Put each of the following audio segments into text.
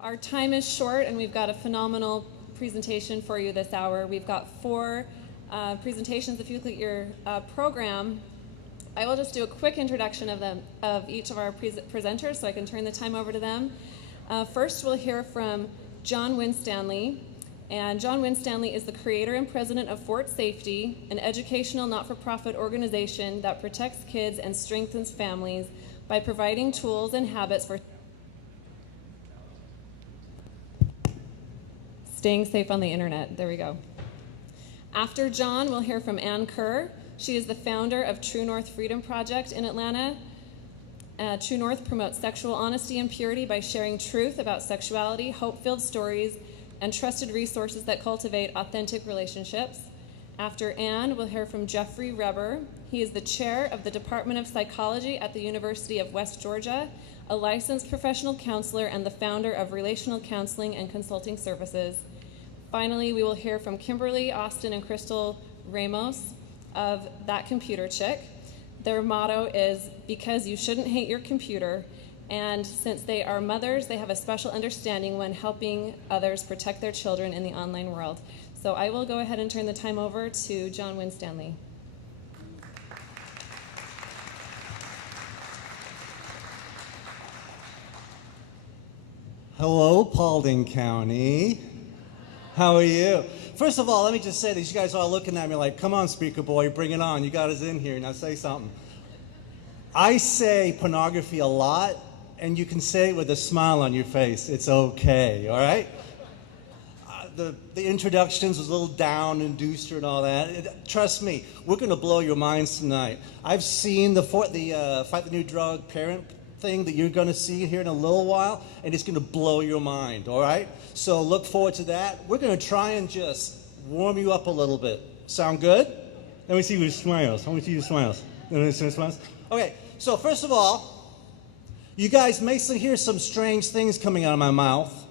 Our time is short, and we've got a phenomenal presentation for you this hour. We've got four presentations. If you look at your program, I will just do a quick introduction of each of our presenters so I can turn the time over to them. First, we'll hear from John Winstanley. And John Winstanley is the creator and president of Fort Safety, an educational not-for-profit organization that protects kids and strengthens families by providing tools and habits for staying safe on the internet. There we go. After John, we'll hear from Ann Kerr. She is the founder of True North Freedom Project in Atlanta. True North promotes sexual honesty and purity by sharing truth about sexuality, hope-filled stories, and trusted resources that cultivate authentic relationships. After Ann, we'll hear from Jeffrey Reber. He is the chair of the Department of Psychology at the University of West Georgia, a licensed professional counselor and the founder of Relational Counseling and Consulting Services. Finally, we will hear from Kimberly, Austin, and Crystal Ramos of That Computer Chick. Their motto is, because you shouldn't hate your computer. And since they are mothers, they have a special understanding when helping others protect their children in the online world. So I will go ahead and turn the time over to John Winstanley. Hello, Paulding County. How are you? First of all, let me just say this. You guys are all looking at me like, come on, speaker boy, bring it on. You got us in here. Now say something. I say pornography a lot, and you can say it with a smile on your face. It's okay, all right? The introductions was a little down and dooster and all that. Trust me, we're going to blow your minds tonight. I've seen the Fight the New Drug Parent thing that you're going to see here in a little while, and it's going to blow your mind, all right? So look forward to that. We're going to try and just warm you up a little bit. Sound good? Let me see your smiles. Let me see your smiles. Let me see your smiles. Okay, so first of all, you guys may hear some strange things coming out of my mouth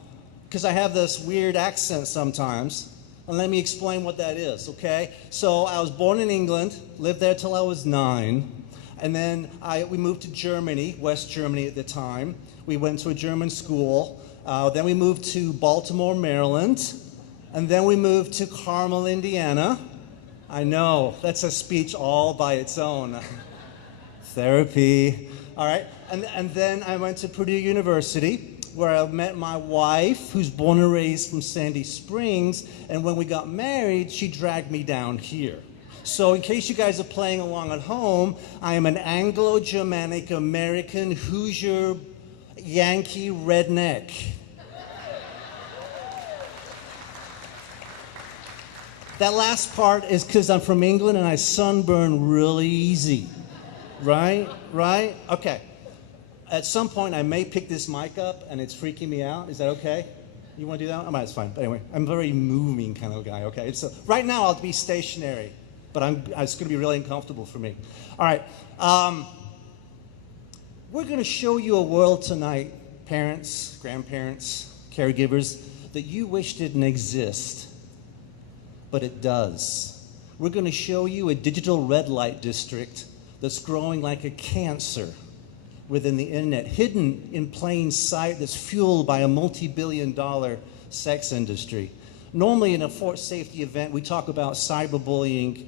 because I have this weird accent sometimes. And let me explain what that is, okay? So I was born in England, lived there till I was 9. And then we moved to Germany, West Germany at the time. We went to a German school. Then we moved to Baltimore, Maryland. And then we moved to Carmel, Indiana. I know, that's a speech all by its own. Therapy. All right. And then I went to Purdue University, where I met my wife, who's born and raised from Sandy Springs. And when we got married, she dragged me down here. So in case you guys are playing along at home, I am an Anglo-Germanic American Hoosier Yankee redneck. That last part is because I'm from England and I sunburn really easy. Right? Right? Okay. At some point, I may pick this mic up and it's freaking me out. Is that okay? You want to do that? It's fine. But anyway, I'm a very moving kind of guy, okay? Right now, I'll be stationary. But it's going to be really uncomfortable for me. All right. We're going to show you a world tonight, parents, grandparents, caregivers, that you wish didn't exist, but it does. We're going to show you a digital red light district that's growing like a cancer within the internet, hidden in plain sight, that's fueled by a multi-billion-dollar sex industry. Normally in a Fort Safety event, we talk about cyberbullying,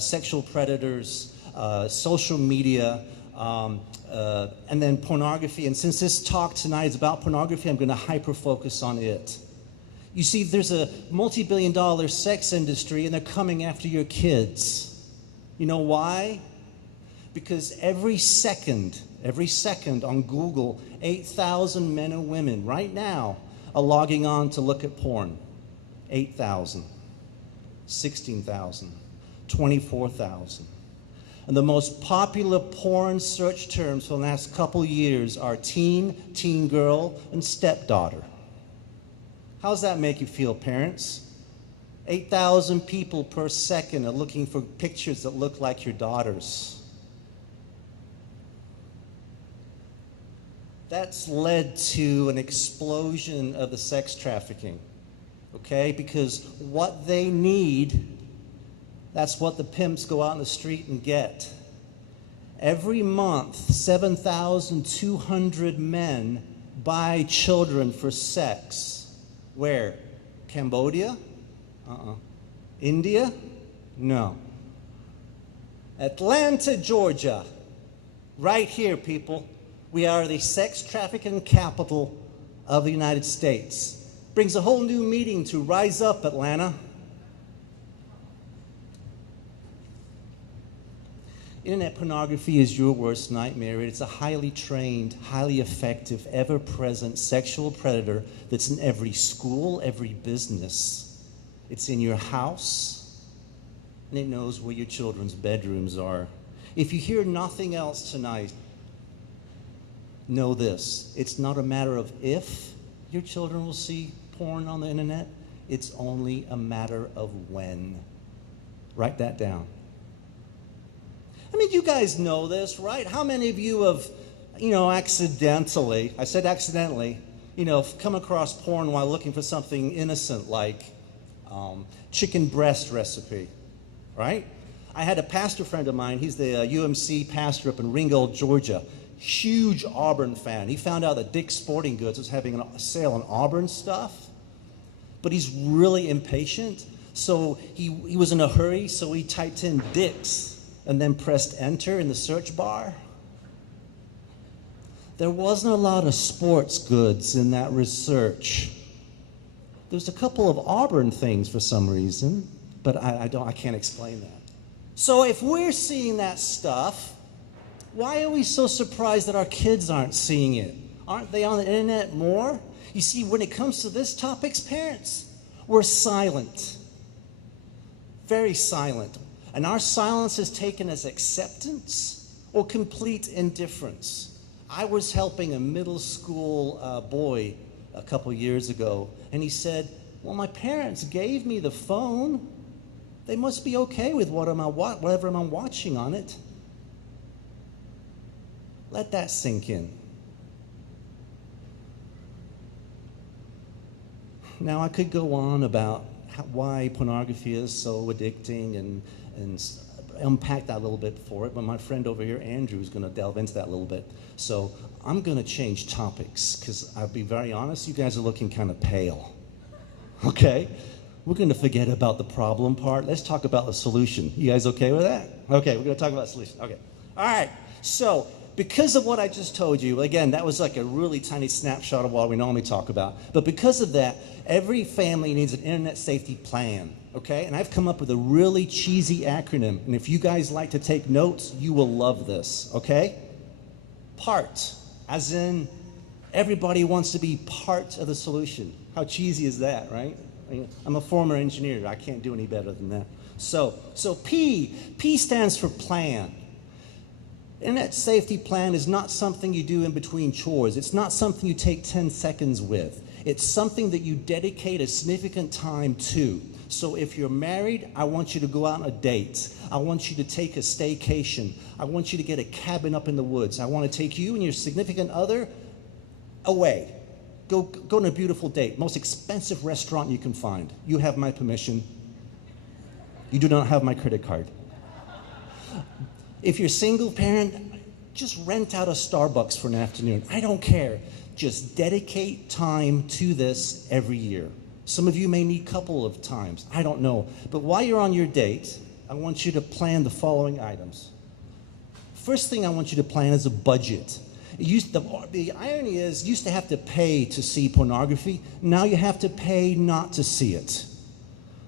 sexual predators, social media, and then pornography. And since this talk tonight is about pornography, I'm going to hyper-focus on it. You see, there's a multi-billion-dollar sex industry, and they're coming after your kids. You know why? Because every second on Google, 8,000 men and women right now are logging on to look at porn. 8,000, 16,000, 24,000. And the most popular porn search terms for the last couple years are teen girl, and stepdaughter. How does that make you feel, parents? 8,000 people per second are looking for pictures that look like your daughters. That's led to an explosion of the sex trafficking. Okay, because what they need, that's what the pimps go out in the street and get. Every month, 7,200 men buy children for sex. Where? Cambodia? India? No. Atlanta, Georgia. Right here, people. We are the sex trafficking capital of the United States. Brings a whole new meaning to Rise Up, Atlanta. Internet pornography is your worst nightmare. It's a highly trained, highly effective, ever-present sexual predator that's in every school, every business. It's in your house, and it knows where your children's bedrooms are. If you hear nothing else tonight, know this. It's not a matter of if your children will see porn on the internet. It's only a matter of when. Write that down. I mean, you guys know this, right? How many of you have, accidentally, I said accidentally, come across porn while looking for something innocent like chicken breast recipe, right? I had a pastor friend of mine, he's the UMC pastor up in Ringgold, Georgia. Huge Auburn fan. He found out that Dick's Sporting Goods was having a sale on Auburn stuff, but he's really impatient. So he was in a hurry, so he typed in Dick's and then pressed enter in the search bar. There wasn't a lot of sports goods in that research. There's a couple of Auburn things for some reason, but I can't explain that. So if we're seeing that stuff, why are we so surprised that our kids aren't seeing it? Aren't they on the internet more? You see, when it comes to this topic, parents, we're silent. Very silent. And our silence is taken as acceptance or complete indifference. I was helping a middle school boy a couple years ago, and he said, well, my parents gave me the phone. They must be okay with whatever I'm watching on it. Let that sink in. Now, I could go on about why pornography is so addicting and unpack that a little bit for it, but my friend over here, Andrew, is going to delve into that a little bit. So I'm going to change topics, because I'll be very honest, you guys are looking kind of pale. Okay? We're going to forget about the problem part. Let's talk about the solution. You guys okay with that? Okay, we're going to talk about the solution. Okay. All right. So because of what I just told you, again, that was like a really tiny snapshot of what we normally talk about. But because of that, every family needs an internet safety plan, okay? And I've come up with a really cheesy acronym. And if you guys like to take notes, you will love this, okay? PART, as in everybody wants to be part of the solution. How cheesy is that, right? I mean, I'm a former engineer. I can't do any better than that. So P stands for plan. Internet safety plan is not something you do in between chores. It's not something you take 10 seconds with. It's something that you dedicate a significant time to. So if you're married, I want you to go out on a date. I want you to take a staycation. I want you to get a cabin up in the woods. I want to take you and your significant other away. Go on a beautiful date. Most expensive restaurant you can find. You have my permission. You do not have my credit card. If you're single parent, just rent out a Starbucks for an afternoon. I don't care. Just dedicate time to this every year. Some of you may need a couple of times. I don't know. But while you're on your date, I want you to plan the following items. First thing I want you to plan is a budget. The irony is, you used to have to pay to see pornography. Now you have to pay not to see it.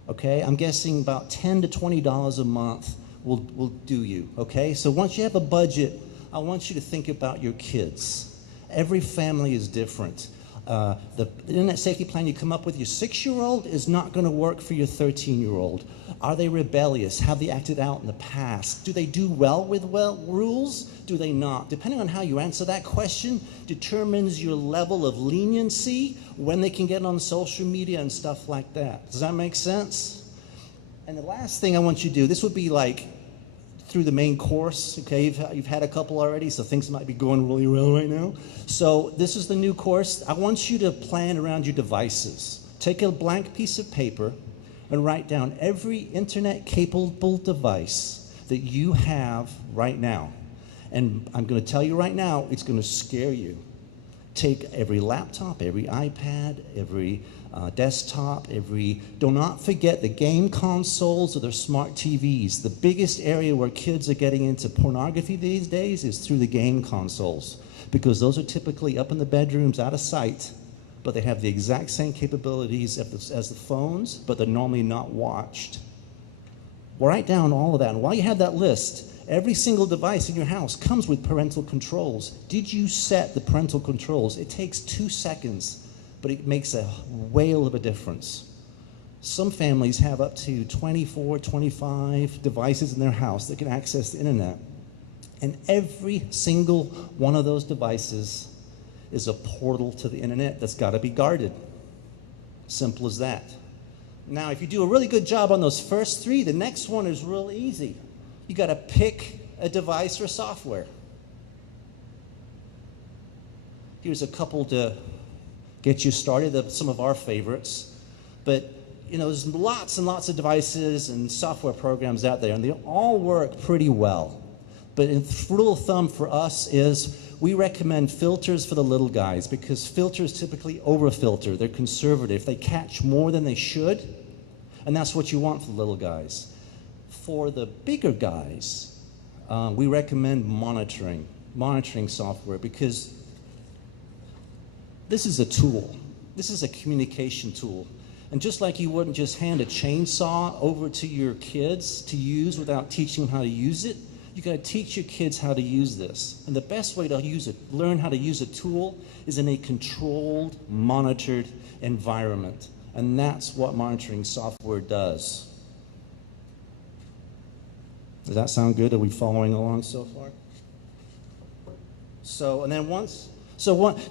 Okay? I'm guessing about $10 to $20 a month will do you, okay? So once you have a budget, I want you to think about your kids. Every family is different. The internet safety plan you come up with, your 6-year-old is not going to work for your 13-year-old. Are they rebellious? Have they acted out in the past? Do they do well with rules? Do they not? Depending on how you answer that question determines your level of leniency, when they can get on social media and stuff like that. Does that make sense? And the last thing I want you to do, this would be like through the main course, okay? You've had a couple already, so things might be going really well right now. So this is the new course. I want you to plan around your devices. Take a blank piece of paper and write down every internet-capable device that you have right now. And I'm going to tell you right now, it's going to scare you. take every laptop, every iPad, every desktop, do not forget the game consoles or their smart TVs. The biggest area where kids are getting into pornography these days is through the game consoles, because those are typically up in the bedrooms out of sight, but they have the exact same capabilities as the phones, but they're normally not watched. Write down all of that, and while you have that list, every single device in your house comes with parental controls. Did you set the parental controls? It takes 2 seconds, but it makes a whale of a difference. Some families have up to 24, 25 devices in their house that can access the internet. And every single one of those devices is a portal to the internet that's got to be guarded. Simple as that. Now, if you do a really good job on those first 3, the next one is real easy. You got to pick a device or software. Here's a couple to get you started, some of our favorites. But, there's lots and lots of devices and software programs out there, and they all work pretty well. But a rule of thumb for us is we recommend filters for the little guys, because filters typically over-filter. They're conservative. They catch more than they should, and that's what you want for the little guys. For the bigger guys, we recommend monitoring software, because this is a tool. This is a communication tool. And just like you wouldn't just hand a chainsaw over to your kids to use without teaching them how to use it, you got to teach your kids how to use this. And the best way to learn how to use a tool is in a controlled, monitored environment. And that's what monitoring software does. Does that sound good? Are we following along so far?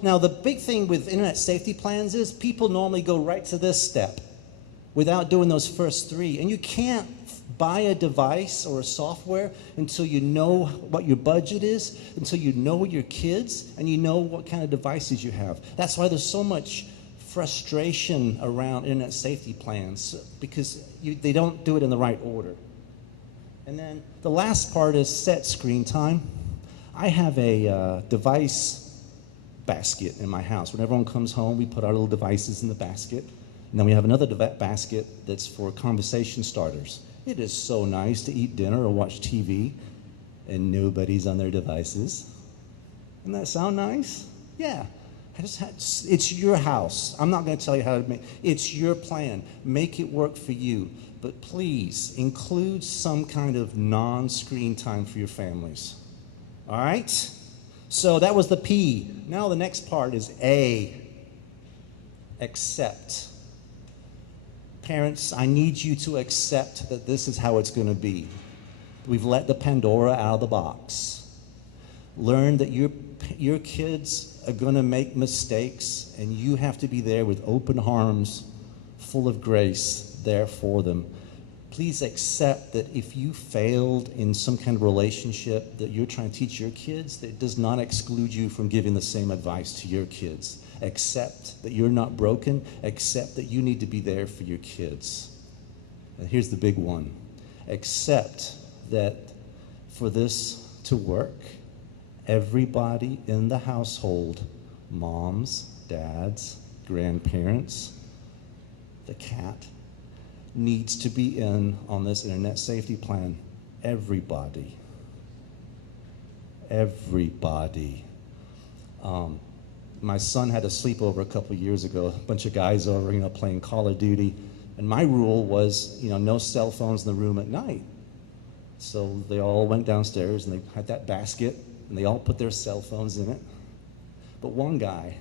Now the big thing with internet safety plans is people normally go right to this step without doing those first 3. And you can't buy a device or a software until you know what your budget is, until you know your kids, and you know what kind of devices you have. That's why there's so much frustration around internet safety plans, because they don't do it in the right order. And then the last part is set screen time. I have a device basket in my house. When everyone comes home, we put our little devices in the basket. And then we have another basket that's for conversation starters. It is so nice to eat dinner or watch TV and nobody's on their devices. Doesn't that sound nice? Yeah. It's your house. I'm not going to tell you how to make it. It's your plan. Make it work for you. But please include some kind of non-screen time for your families. All right? So that was the P. Now the next part is A. Accept. Parents, I need you to accept that this is how it's going to be. We've let the Pandora out of the box. Learn that your kids are going to make mistakes, and you have to be there with open arms, full of grace, there for them. Please accept that if you failed in some kind of relationship that you're trying to teach your kids, that it does not exclude you from giving the same advice to your kids. Accept that you're not broken. Accept that you need to be there for your kids. And here's the big one. Accept that for this to work, everybody in the household, moms, dads, grandparents, the cat, needs to be in on this internet safety plan. Everybody. Everybody. My son had a sleepover a couple of years ago, a bunch of guys over, playing Call of Duty. And my rule was, no cell phones in the room at night. So they all went downstairs and they had that basket and they all put their cell phones in it. But one guy,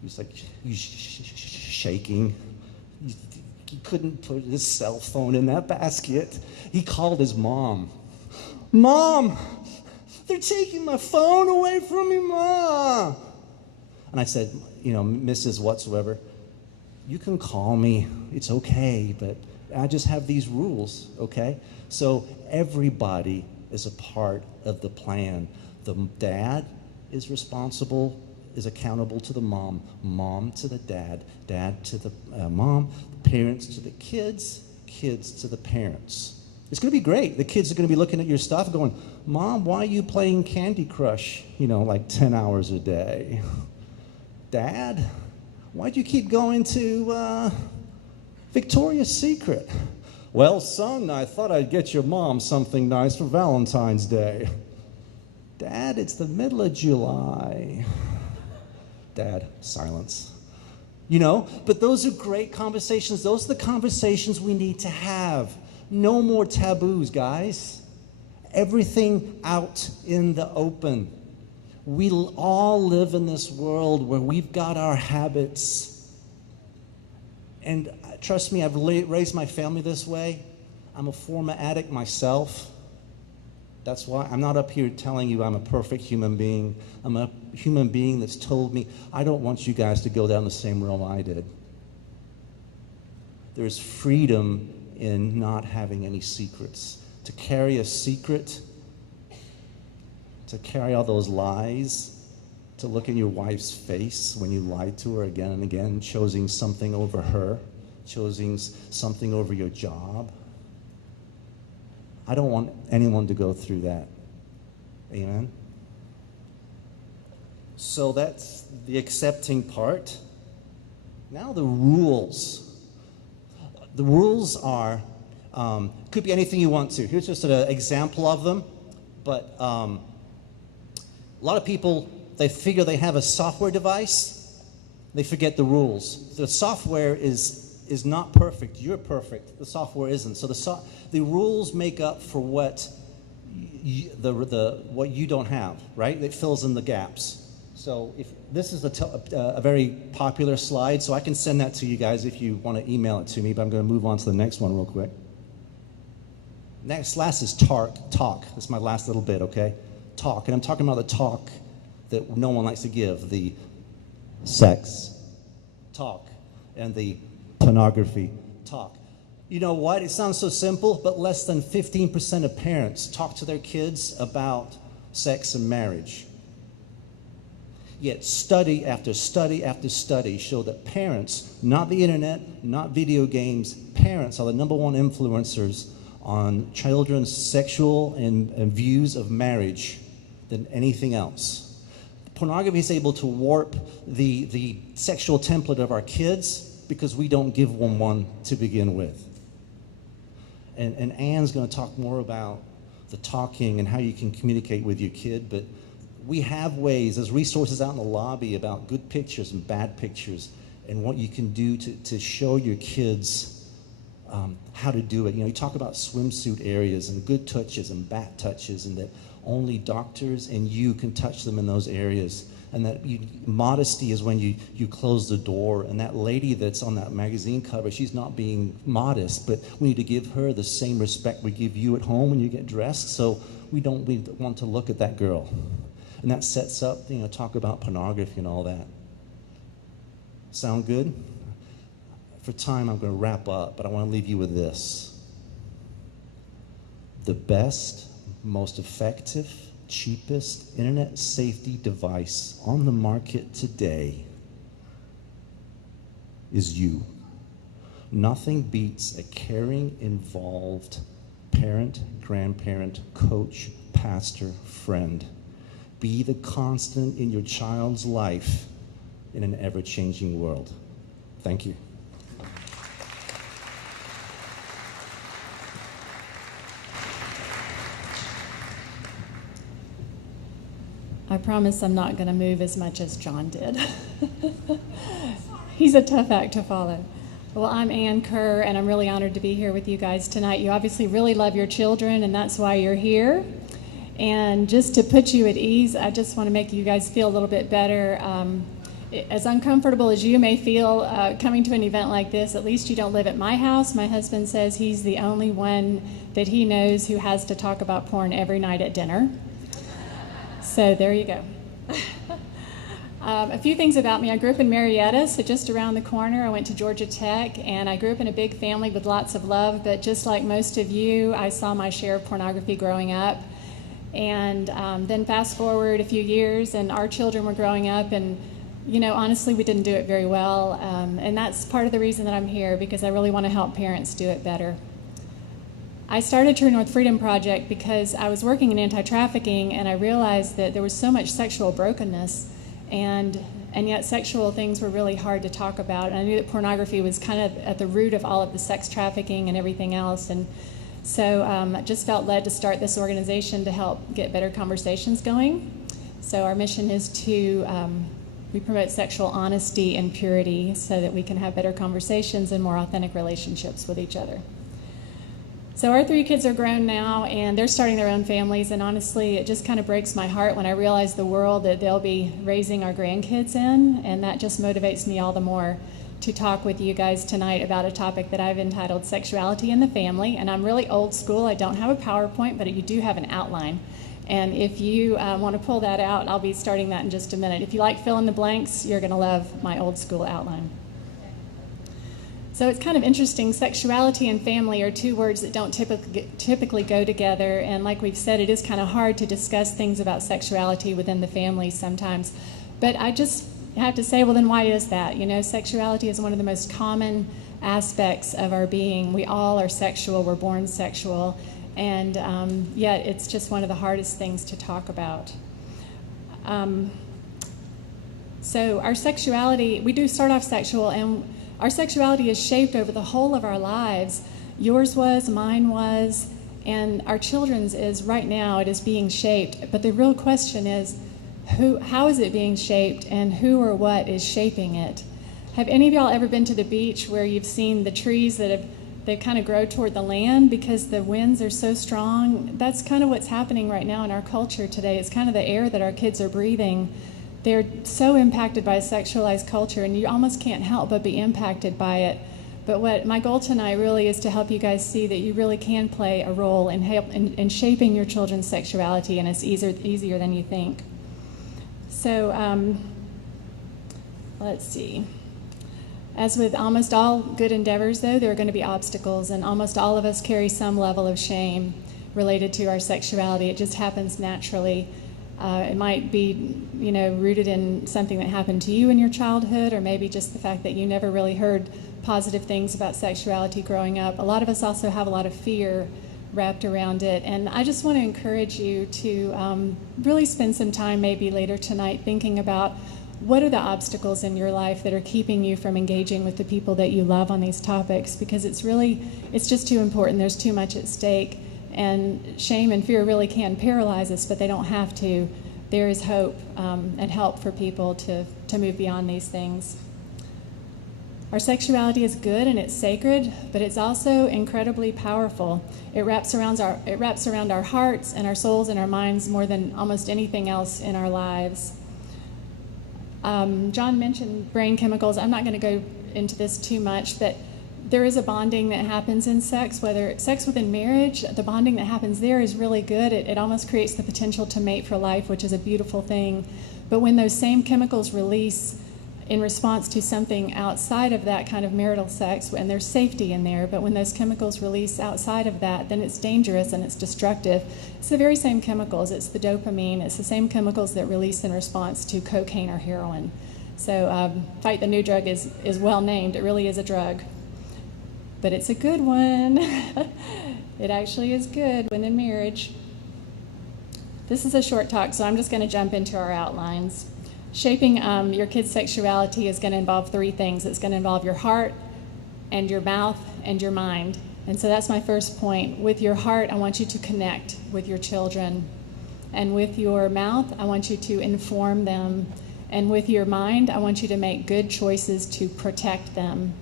he was like shaking. He couldn't put his cell phone in that basket. He called his mom. Mom, they're taking my phone away from me, Mom. And I said, Mrs. Whatsoever, you can call me. It's okay, but I just have these rules, okay? So everybody is a part of the plan. The dad is responsible, is accountable to the mom, mom to the dad, dad to the mom, parents to the kids, kids to the parents. It's going to be great. The kids are going to be looking at your stuff going, Mom, why are you playing Candy Crush, like 10 hours a day? Dad, why'd you keep going to Victoria's Secret? Well, son, I thought I'd get your mom something nice for Valentine's Day. Dad, it's the middle of July. Dad, silence. You know, but those are great conversations. Those are the conversations we need to have. No more taboos, guys. Everything out in the open. We all live in this world where we've got our habits. And trust me, I've raised my family this way. I'm a former addict myself. That's why I'm not up here telling you I'm a perfect human being. I'm a human being that's told me, I don't want you guys to go down the same road I did. There's freedom in not having any secrets. To carry a secret, to carry all those lies, to look in your wife's face when you lied to her again and again, choosing something over her, choosing something over your job. I don't want anyone to go through that. Amen? So that's the accepting part. Now the rules. The rules are, could be anything you want to. Here's just an example of them. But a lot of people, they figure they have a software device, they forget the rules. The software is not perfect. You're perfect. The software isn't. So the rules make up for what what you don't have, right? It fills in the gaps. So if this is a very popular slide, so I can send that to you guys if you want to email it to me, but I'm going to move on to the next one real quick. Last is talk. That's my last little bit, okay? Talk, and I'm talking about the talk that no one likes to give, the sex talk and the pornography talk. You know what? It sounds so simple, but less than 15% of parents talk to their kids about sex and marriage. Yet study after study after study show that parents, not the internet, not video games, parents are the number one influencers on children's sexual and views of marriage than anything else. Pornography is able to warp the sexual template of our kids because we don't give them one to begin with. And Anne's going to talk more about the talking and how you can communicate with your kid, but we have ways, there's resources out in the lobby about good pictures and bad pictures and what you can do to show your kids how to do it. You know, you talk about swimsuit areas and good touches and bad touches, and that only doctors and you can touch them in those areas. And that modesty is when you close the door. And that lady that's on that magazine cover, she's not being modest, but we need to give her the same respect we give you at home when you get dressed. So we want to look at that girl. And that sets up, you know, talk about pornography and all that. Sound good? For time, I'm going to wrap up, but I want to leave you with this. The best, most effective, cheapest internet safety device on the market today is you. Nothing beats a caring, involved parent, grandparent, coach, pastor, friend. Be the constant in your child's life in an ever-changing world. Thank you. I promise I'm not going to move as much as John did. He's a tough act to follow. Well, I'm Ann Kerr, and I'm really honored to be here with you guys tonight. You obviously really love your children, and that's why you're here. And just to put you at ease, I just want to make you guys feel a little bit better. As uncomfortable as you may feel coming to an event like this, at least you don't live at my house. My husband says he's the only one that he knows who has to talk about porn every night at dinner. So there you go. A few things about me. I grew up in Marietta, so just around the corner. I went to Georgia Tech, and I grew up in a big family with lots of love, but just like most of you, I saw my share of pornography growing up. And then fast forward a few years, and our children were growing up, and you know, honestly, we didn't do it very well. And that's part of the reason that I'm here, because I really want to help parents do it better. I started True North Freedom Project because I was working in anti-trafficking, and I realized that there was so much sexual brokenness, and and yet sexual things were really hard to talk about. And I knew that pornography was kind of at the root of all of the sex trafficking and everything else. And so I just felt led to start this organization to help get better conversations going. So our mission is to we promote sexual honesty and purity so that we can have better conversations and more authentic relationships with each other. So our 3 kids are grown now, and they're starting their own families, and honestly, it just kind of breaks my heart when I realize the world that they'll be raising our grandkids in, and that just motivates me all the more to talk with you guys tonight about a topic that I've entitled Sexuality in the Family. And I'm really old school. I don't have a PowerPoint, but you do have an outline. And if you want to pull that out, I'll be starting that in just a minute. If you like fill in the blanks, you're going to love my old school outline. So it's kind of interesting. Sexuality and family are 2 words that don't typically go together. And like we've said, it is kind of hard to discuss things about sexuality within the family sometimes. But I just have to say, well, then why is that? You know, sexuality is one of the most common aspects of our being. We all are sexual. We're born sexual. And yet it's just one of the hardest things to talk about. So our sexuality, we do start off sexual, and our sexuality is shaped over the whole of our lives. Yours was, mine was, and our children's is right now. It is being shaped. But the real question is, how is it being shaped, and who or what is shaping it? Have any of y'all ever been to the beach where you've seen the trees that they kind of grow toward the land because the winds are so strong? That's kind of what's happening right now in our culture today. It's kind of the air that our kids are breathing. They're so impacted by a sexualized culture, and you almost can't help but be impacted by it. But what my goal tonight really is to help you guys see that you really can play a role in shaping your children's sexuality, and it's easier than you think. So let's see. As with almost all good endeavors, though, there are going to be obstacles, and almost all of us carry some level of shame related to our sexuality. It just happens naturally. It might be, rooted in something that happened to you in your childhood, or maybe just the fact that you never really heard positive things about sexuality growing up. A lot of us also have a lot of fear wrapped around it, and I just want to encourage you to really spend some time maybe later tonight thinking about what are the obstacles in your life that are keeping you from engaging with the people that you love on these topics, because it's just too important. There's too much at stake. And shame and fear really can paralyze us, but they don't have to. There is hope and help for people to move beyond these things. Our sexuality is good and it's sacred, but it's also incredibly powerful. It wraps around our hearts and our souls and our minds more than almost anything else in our lives. John mentioned brain chemicals. I'm not going to go into this too much, but there is a bonding that happens in sex, whether it's sex within marriage. The bonding that happens there is really good. It almost creates the potential to mate for life, which is a beautiful thing. But when those same chemicals release in response to something outside of that kind of marital sex, and there's safety in there, but when those chemicals release outside of that, then it's dangerous and it's destructive. It's the very same chemicals. It's the dopamine. It's the same chemicals that release in response to cocaine or heroin. So Fight the New Drug is well named. It really is a drug. But it's a good one. It actually is good when in marriage. This is a short talk, so I'm just going to jump into our outlines. Shaping your kid's sexuality is going to involve 3 things. It's going to involve your heart and your mouth and your mind. And so that's my first point. With your heart, I want you to connect with your children. And with your mouth, I want you to inform them. And with your mind, I want you to make good choices to protect them.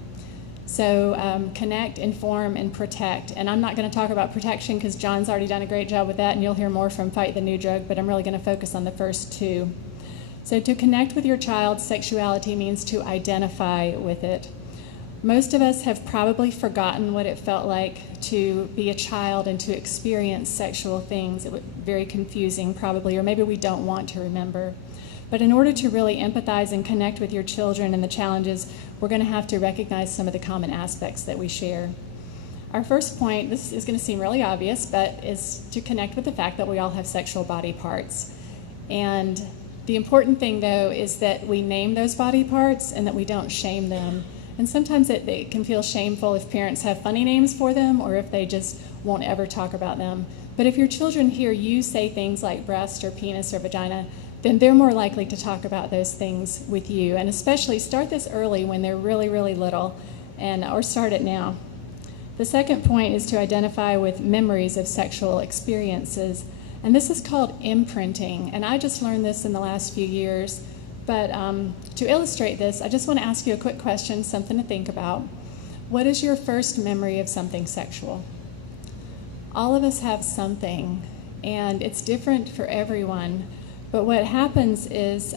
So connect, inform, and protect. And I'm not going to talk about protection because John's already done a great job with that, and you'll hear more from Fight the New Drug, but I'm really going to focus on the first 2. So to connect with your child's sexuality means to identify with it. Most of us have probably forgotten what it felt like to be a child and to experience sexual things. It was very confusing probably, or maybe we don't want to remember. But in order to really empathize and connect with your children and the challenges, we're going to have to recognize some of the common aspects that we share. Our first point, this is going to seem really obvious, but is to connect with the fact that we all have sexual body parts. And the important thing, though, is that we name those body parts and that we don't shame them. And sometimes it can feel shameful if parents have funny names for them or if they just won't ever talk about them. But if your children hear you say things like breast or penis or vagina, then they're more likely to talk about those things with you. And especially start this early when they're really, really little, or start it now. The second point is to identify with memories of sexual experiences. And this is called imprinting. And I just learned this in the last few years. But to illustrate this, I just want to ask you a quick question, something to think about. What is your first memory of something sexual? All of us have something, and it's different for everyone. But what happens is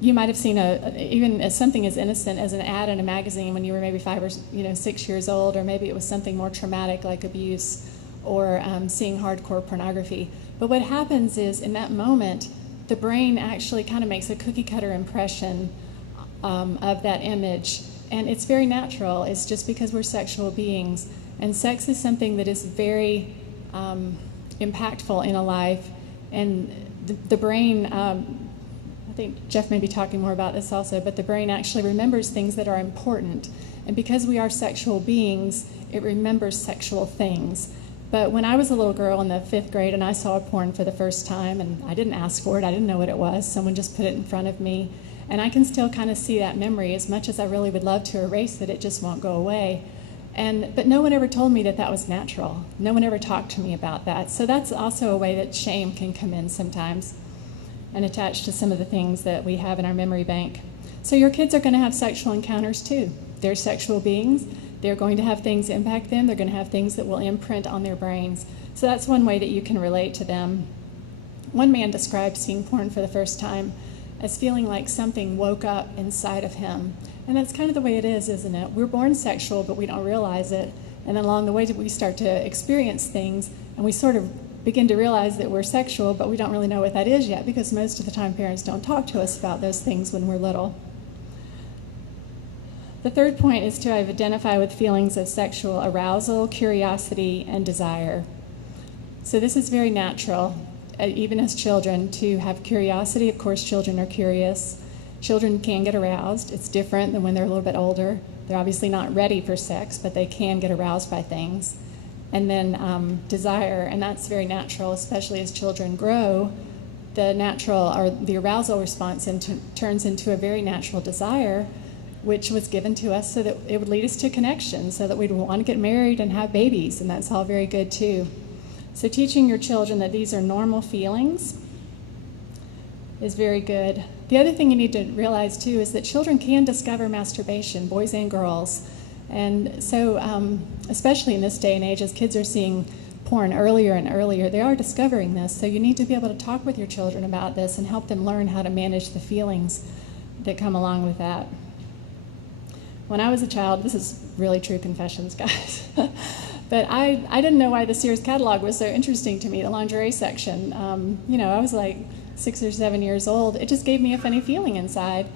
you might have seen even as something as innocent as an ad in a magazine when you were maybe 5 or 6 years old, or maybe it was something more traumatic like abuse or seeing hardcore pornography. But what happens is in that moment, the brain actually kind of makes a cookie cutter impression of that image. And it's very natural. It's just because we're sexual beings. And sex is something that is very impactful in a life. And the brain, I think Jeff may be talking more about this also, but the brain actually remembers things that are important. And because we are sexual beings, it remembers sexual things. But when I was a little girl in the 5th grade and I saw porn for the first time, and I didn't ask for it, I didn't know what it was, someone just put it in front of me. And I can still kind of see that memory. As much as I really would love to erase it, it just won't go away. But no one ever told me that that was natural. No one ever talked to me about that. So that's also a way that shame can come in sometimes and attach to some of the things that we have in our memory bank. So your kids are going to have sexual encounters too. They're sexual beings. They're going to have things impact them. They're going to have things that will imprint on their brains. So that's one way that you can relate to them. One man described seeing porn for the first time as feeling like something woke up inside of him. And that's kind of the way it is, isn't it? We're born sexual, but we don't realize it. And then along the way, we start to experience things, and we sort of begin to realize that we're sexual, but we don't really know what that is yet, because most of the time parents don't talk to us about those things when we're little. The third point is to identify with feelings of sexual arousal, curiosity, and desire. So this is very natural, even as children, to have curiosity. Of course, children are curious. Children can get aroused. It's different than when they're a little bit older. They're obviously not ready for sex, but they can get aroused by things. And then desire, and that's very natural, especially as children grow. The arousal response turns into a very natural desire, which was given to us so that it would lead us to connection, so that we'd want to get married and have babies, and that's all very good too. So teaching your children that these are normal feelings is very good. The other thing you need to realize too is that children can discover masturbation, boys and girls. And so, especially in this day and age, as kids are seeing porn earlier and earlier, they are discovering this. So you need to be able to talk with your children about this and help them learn how to manage the feelings that come along with that. When I was a child, this is really true confessions, guys. But I didn't know why the Sears catalog was so interesting to me, the lingerie section. I was like 6 or 7 years old. It just gave me a funny feeling inside,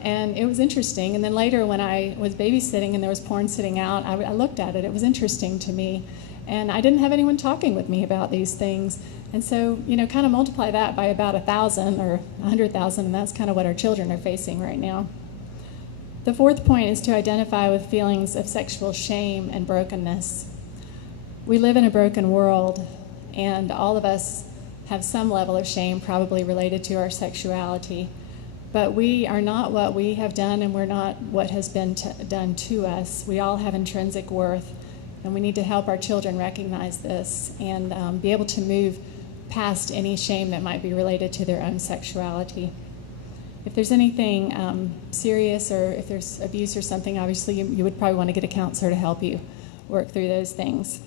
and it was interesting. And then later when I was babysitting and there was porn sitting out, I looked at it. It was interesting to me, and I didn't have anyone talking with me about these things. And so, kind of multiply that by about 1,000 or 100,000, and that's kind of what our children are facing right now. The fourth point is to identify with feelings of sexual shame and brokenness. We live in a broken world, and all of us have some level of shame probably related to our sexuality. But we are not what we have done, and we're not what has been done to us. We all have intrinsic worth, and we need to help our children recognize this and be able to move past any shame that might be related to their own sexuality. If there's anything serious, or if there's abuse or something, obviously you would probably want to get a counselor to help you work through those things.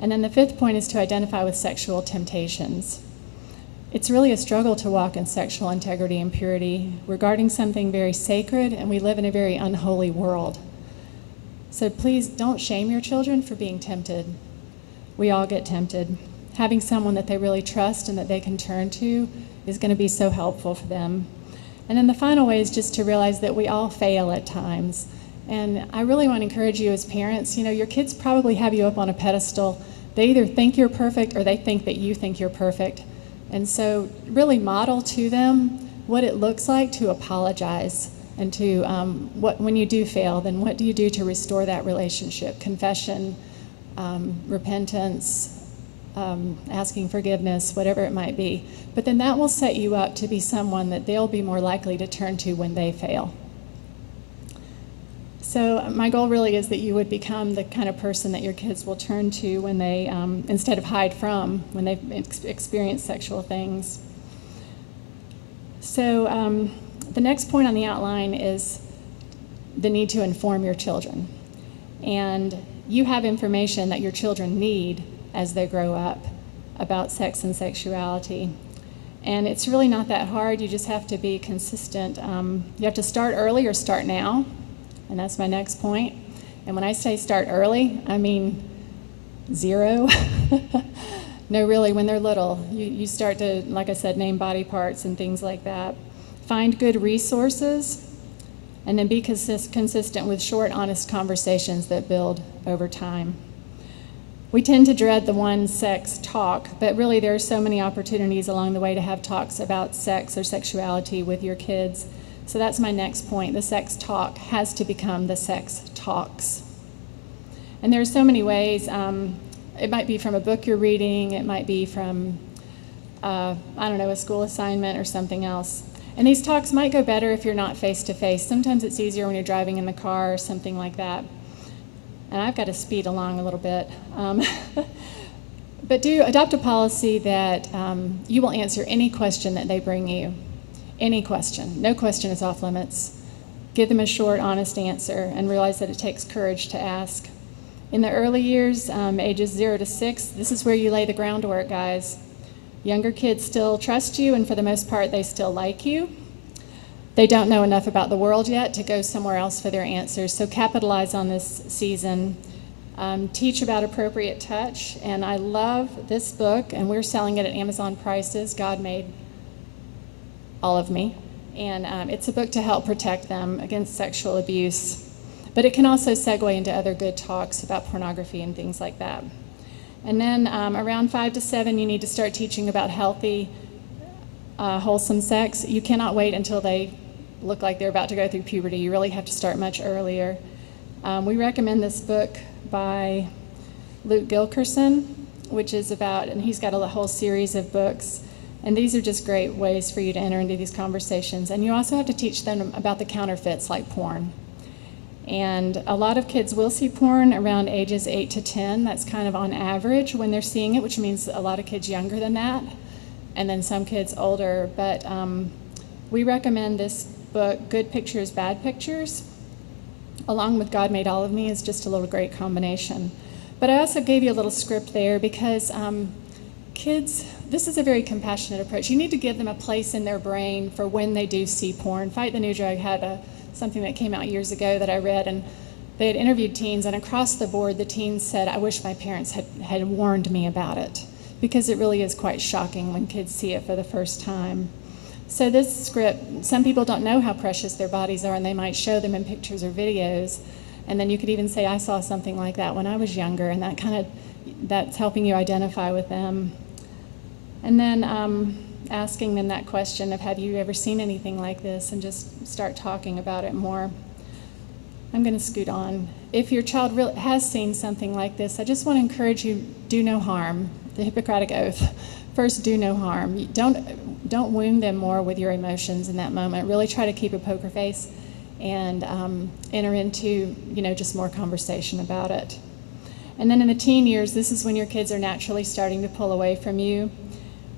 And then the fifth point is to identify with sexual temptations. It's really a struggle to walk in sexual integrity and purity. We're guarding something very sacred, and we live in a very unholy world. So please don't shame your children for being tempted. We all get tempted. Having someone that they really trust and that they can turn to is going to be so helpful for them. And then the final way is just to realize that we all fail at times. And I really want to encourage you as parents, your kids probably have you up on a pedestal. They either think you're perfect or they think that you think you're perfect. And so really model to them what it looks like to apologize, and to when you do fail, then what do you do to restore that relationship? Confession, repentance, asking forgiveness, whatever it might be. But then that will set you up to be someone that they'll be more likely to turn to when they fail. So my goal really is that you would become the kind of person that your kids will turn to when they, instead of hide from, when they've experienced sexual things. So the next point on the outline is the need to inform your children. And you have information that your children need as they grow up about sex and sexuality. And it's really not that hard. You just have to be consistent. You have to start early or start now. And that's my next point. And when I say start early, I mean 0. No, really, when they're little, you start to, like I said, name body parts and things like that. Find good resources, and then be consistent with short, honest conversations that build over time. We tend to dread the one sex talk, but really there are so many opportunities along the way to have talks about sex or sexuality with your kids. So that's my next point. The sex talk has to become the sex talks. And there are so many ways. It might be from a book you're reading. It might be from, I don't know, a school assignment or something else. And these talks might go better if you're not face-to-face. Sometimes it's easier when you're driving in the car or something like that. And I've got to speed along a little bit. But adopt a policy that you will answer any question that they bring you. Any question. No question is off limits. Give them a short, honest answer and realize that it takes courage to ask. In the early years, ages 0 to 6, this is where you lay the groundwork, guys. Younger kids still trust you, and for the most part, they still like you. They don't know enough about the world yet to go somewhere else for their answers, so capitalize on this season. Teach about appropriate touch, and I love this book, and we're selling it at Amazon prices. God made all of me, and it's a book to help protect them against sexual abuse. But it can also segue into other good talks about pornography and things like that. And then around 5 to 7, you need to start teaching about healthy, wholesome sex. You cannot wait until they look like they're about to go through puberty. You really have to start much earlier. We recommend this book by Luke Gilkerson, which is about, and he's got a whole series of books. And these are just great ways for you to enter into these conversations. And you also have to teach them about the counterfeits like porn. And a lot of kids will see porn around ages 8 to 10. That's kind of on average when they're seeing it, which means a lot of kids younger than that, and then some kids older. But we recommend this book, Good Pictures, Bad Pictures, along with God Made All of Me is just a little great combination. But I also gave you a little script there because kids, this is a very compassionate approach. You need to give them a place in their brain for when they do see porn. Fight the New Drug had something that came out years ago that I read, and they had interviewed teens, and across the board the teens said, I wish my parents had warned me about it, because it really is quite shocking when kids see it for the first time. So this script, some people don't know how precious their bodies are, and they might show them in pictures or videos, and then you could even say, I saw something like that when I was younger, and that's helping you identify with them. And then asking them that question of, have you ever seen anything like this, and just start talking about it more. I'm going to scoot on. If your child really has seen something like this, I just want to encourage you, do no harm. The Hippocratic Oath. First, do no harm. Don't wound them more with your emotions in that moment. Really try to keep a poker face and enter into, just more conversation about it. And then in the teen years, this is when your kids are naturally starting to pull away from you.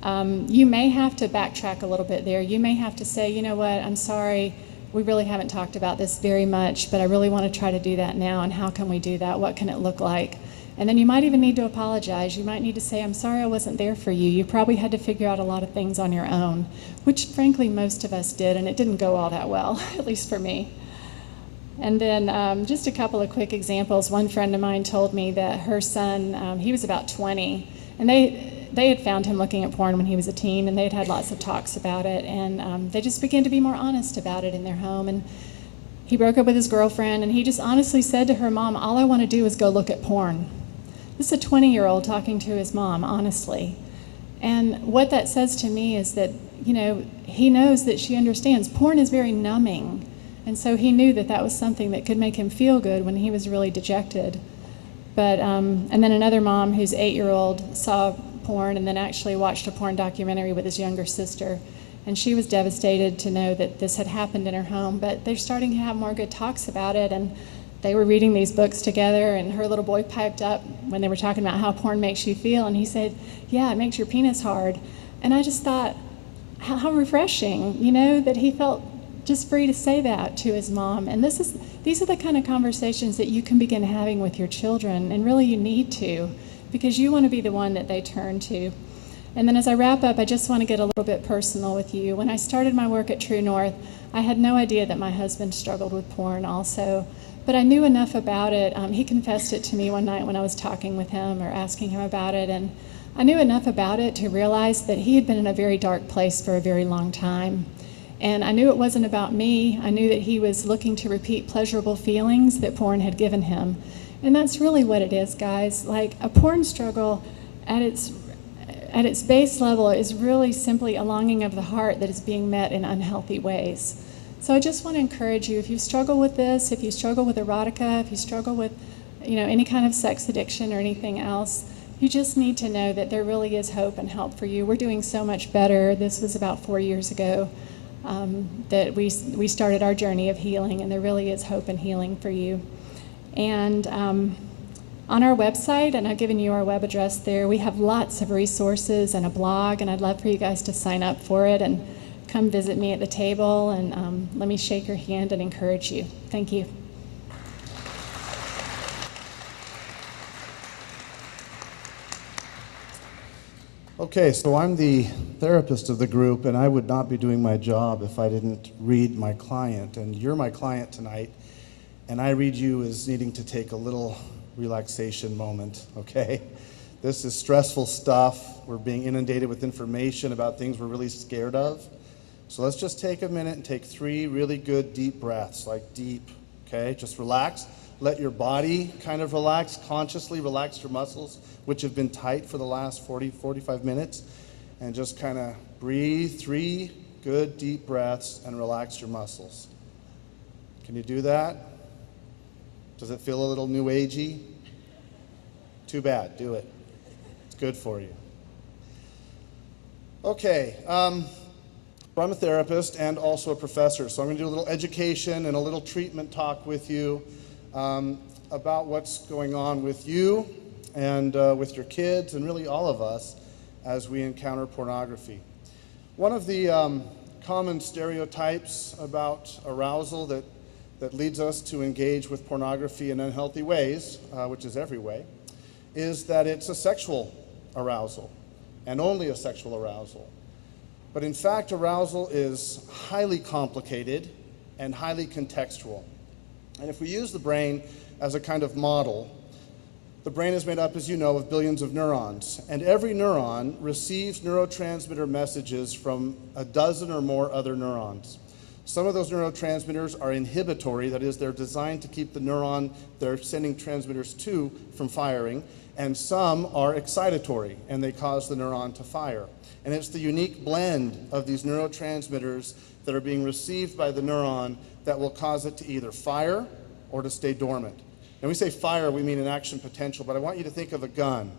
You may have to backtrack a little bit there. You may have to say, you know what, I'm sorry, we really haven't talked about this very much, but I really want to try to do that now, and how can we do that? What can it look like? And then you might even need to apologize. You might need to say, I'm sorry I wasn't there for you. You probably had to figure out a lot of things on your own, which frankly most of us did, and it didn't go all that well, at least for me. And then just a couple of quick examples. One friend of mine told me that her son, he was about 20, and they had found him looking at porn when he was a teen, and they'd had lots of talks about it, and they just began to be more honest about it in their home. And he broke up with his girlfriend, and he just honestly said to her mom, all I want to do is go look at porn. This is a 20-year-old talking to his mom, honestly. And what that says to me is that, he knows that she understands. Porn is very numbing, and so he knew that that was something that could make him feel good when he was really dejected. But and then another mom whose 8-year-old saw porn and then actually watched a porn documentary with his younger sister. And she was devastated to know that this had happened in her home. But they're starting to have more good talks about it. And they were reading these books together. And her little boy piped up when they were talking about how porn makes you feel. And he said, yeah, it makes your penis hard. And I just thought, how refreshing, you know, that he felt just free to say that to his mom. And these are the kind of conversations that you can begin having with your children. And really you need to, because you want to be the one that they turn to. And then as I wrap up, I just want to get a little bit personal with you. When I started my work at True North, I had no idea that my husband struggled with porn also, but I knew enough about it. He confessed it to me one night when I was talking with him or asking him about it, and I knew enough about it to realize that he had been in a very dark place for a very long time. And I knew it wasn't about me. I knew that he was looking to repeat pleasurable feelings that porn had given him. And that's really what it is, guys. Like, a porn struggle at its base level is really simply a longing of the heart that is being met in unhealthy ways. So I just want to encourage you, if you struggle with this, if you struggle with erotica, if you struggle with, you know, any kind of sex addiction or anything else, you just need to know that there really is hope and help for you. We're doing so much better. This was about 4 years ago that we started our journey of healing, and there really is hope and healing for you. And on our website, and I've given you our web address there, we have lots of resources and a blog, and I'd love for you guys to sign up for it and come visit me at the table, and let me shake your hand and encourage you. Thank you. Okay, so I'm the therapist of the group, and I would not be doing my job if I didn't read my client. And you're my client tonight, and I read you as needing to take a little relaxation moment, okay? This is stressful stuff. We're being inundated with information about things we're really scared of. So let's just take a minute and take 3 really good deep breaths, like deep, okay? Just relax. Let your body kind of relax, consciously relax your muscles, which have been tight for the last 45 minutes, and just kind of breathe 3 good deep breaths and relax your muscles. Can you do that? Does it feel a little new agey? Too bad, do it. It's good for you. Okay, I'm a therapist and also a professor, so I'm going to do a little education and a little treatment talk with you about what's going on with you and with your kids and really all of us as we encounter pornography. One of the common stereotypes about arousal that leads us to engage with pornography in unhealthy ways, which is every way, is that it's a sexual arousal and only a sexual arousal. But in fact, arousal is highly complicated and highly contextual. And if we use the brain as a kind of model, the brain is made up, as you know, of billions of neurons. And every neuron receives neurotransmitter messages from a dozen or more other neurons. Some of those neurotransmitters are inhibitory, that is, they're designed to keep the neuron they're sending transmitters to from firing, and some are excitatory, and they cause the neuron to fire. And it's the unique blend of these neurotransmitters that are being received by the neuron that will cause it to either fire or to stay dormant. And we say fire, we mean an action potential, but I want you to think of a gun.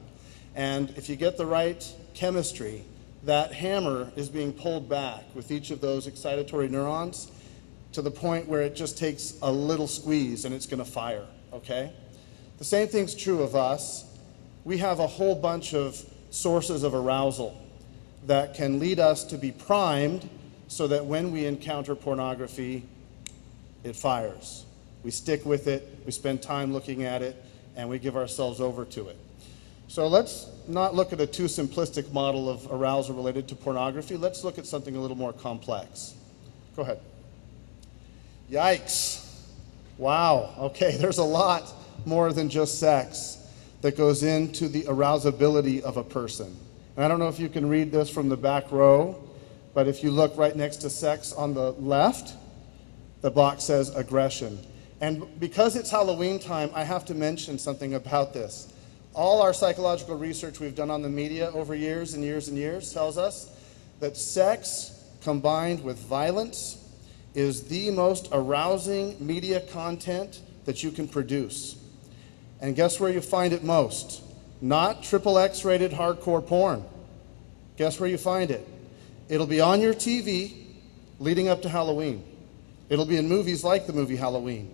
And if you get the right chemistry, that hammer is being pulled back with each of those excitatory neurons to the point where it just takes a little squeeze and it's going to fire, okay? The same thing's true of us. We have a whole bunch of sources of arousal that can lead us to be primed so that when we encounter pornography, it fires. We stick with it, we spend time looking at it, and we give ourselves over to it. So let's not look at a too simplistic model of arousal related to pornography. Let's look at something a little more complex. Go ahead. Yikes. Wow. Okay, there's a lot more than just sex that goes into the arousability of a person. And I don't know if you can read this from the back row, but if you look right next to sex on the left, the box says aggression. And because it's Halloween time, I have to mention something about this. All our psychological research we've done on the media over years and years and years tells us that sex combined with violence is the most arousing media content that you can produce. And guess where you find it most? Not triple X rated hardcore porn. Guess where you find it? It'll be on your TV leading up to Halloween. It'll be in movies like the movie Halloween,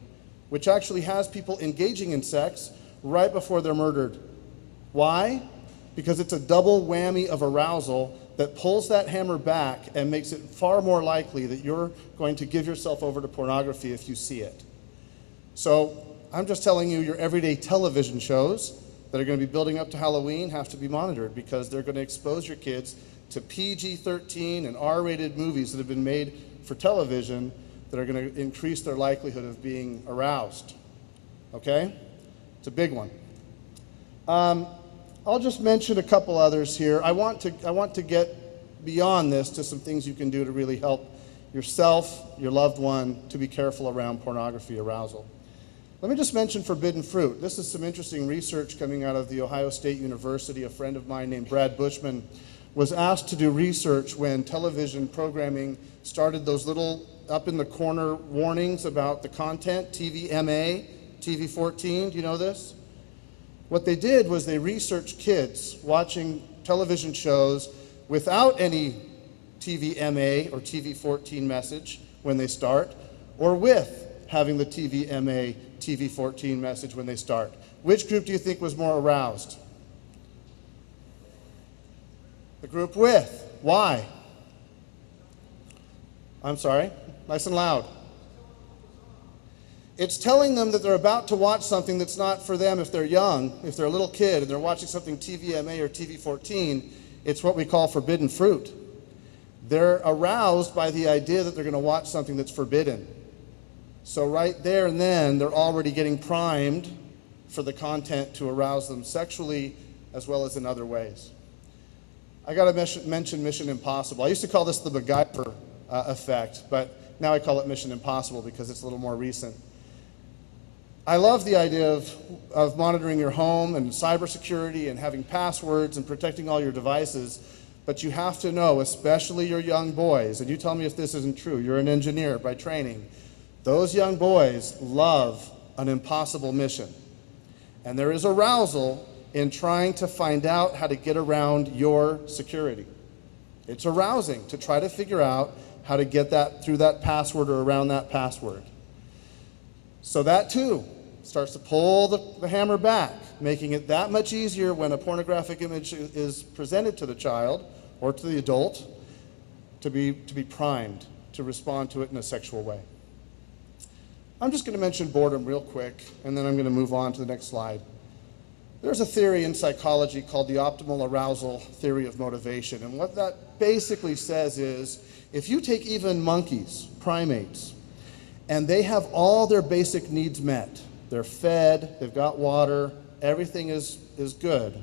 which actually has people engaging in sex right before they're murdered. Why? Because it's a double whammy of arousal that pulls that hammer back and makes it far more likely that you're going to give yourself over to pornography if you see it. So I'm just telling you, your everyday television shows that are going to be building up to Halloween have to be monitored, because they're going to expose your kids to PG-13 and R-rated movies that have been made for television that are going to increase their likelihood of being aroused. Okay? It's a big one. I'll just mention a couple others here. I want to get beyond this to some things you can do to really help yourself, your loved one, to be careful around pornography arousal. Let me just mention forbidden fruit. This is some interesting research coming out of the Ohio State University. A friend of mine named Brad Bushman was asked to do research when television programming started those little up in the corner warnings about the content, TVMA, TV14. Do you know this? What they did was they researched kids watching television shows without any TVMA or TV14 message when they start, or with having the TVMA, TV14 message when they start. Which group do you think was more aroused? The group with. Why? I'm sorry, nice and loud. It's telling them that they're about to watch something that's not for them if they're young. If they're a little kid and they're watching something TVMA or TV14, it's what we call forbidden fruit. They're aroused by the idea that they're going to watch something that's forbidden. So right there and then, they're already getting primed for the content to arouse them sexually as well as in other ways. I got to mention Mission Impossible. I used to call this the MacGyver effect, but now I call it Mission Impossible because it's a little more recent. I love the idea of monitoring your home and cybersecurity and having passwords and protecting all your devices, but you have to know, especially your young boys, and you tell me if this isn't true, you're an engineer by training, those young boys love an impossible mission. And there is arousal in trying to find out how to get around your security. It's arousing to try to figure out how to get that through that password or around that password. So that too starts to pull the hammer back, making it that much easier when a pornographic image is presented to the child or to the adult to be primed to respond to it in a sexual way. I'm just going to mention boredom real quick, and then I'm going to move on to the next slide. There's a theory in psychology called the optimal arousal theory of motivation, and what that basically says is, if you take even monkeys, primates, and they have all their basic needs met, they're fed, they've got water, everything is good,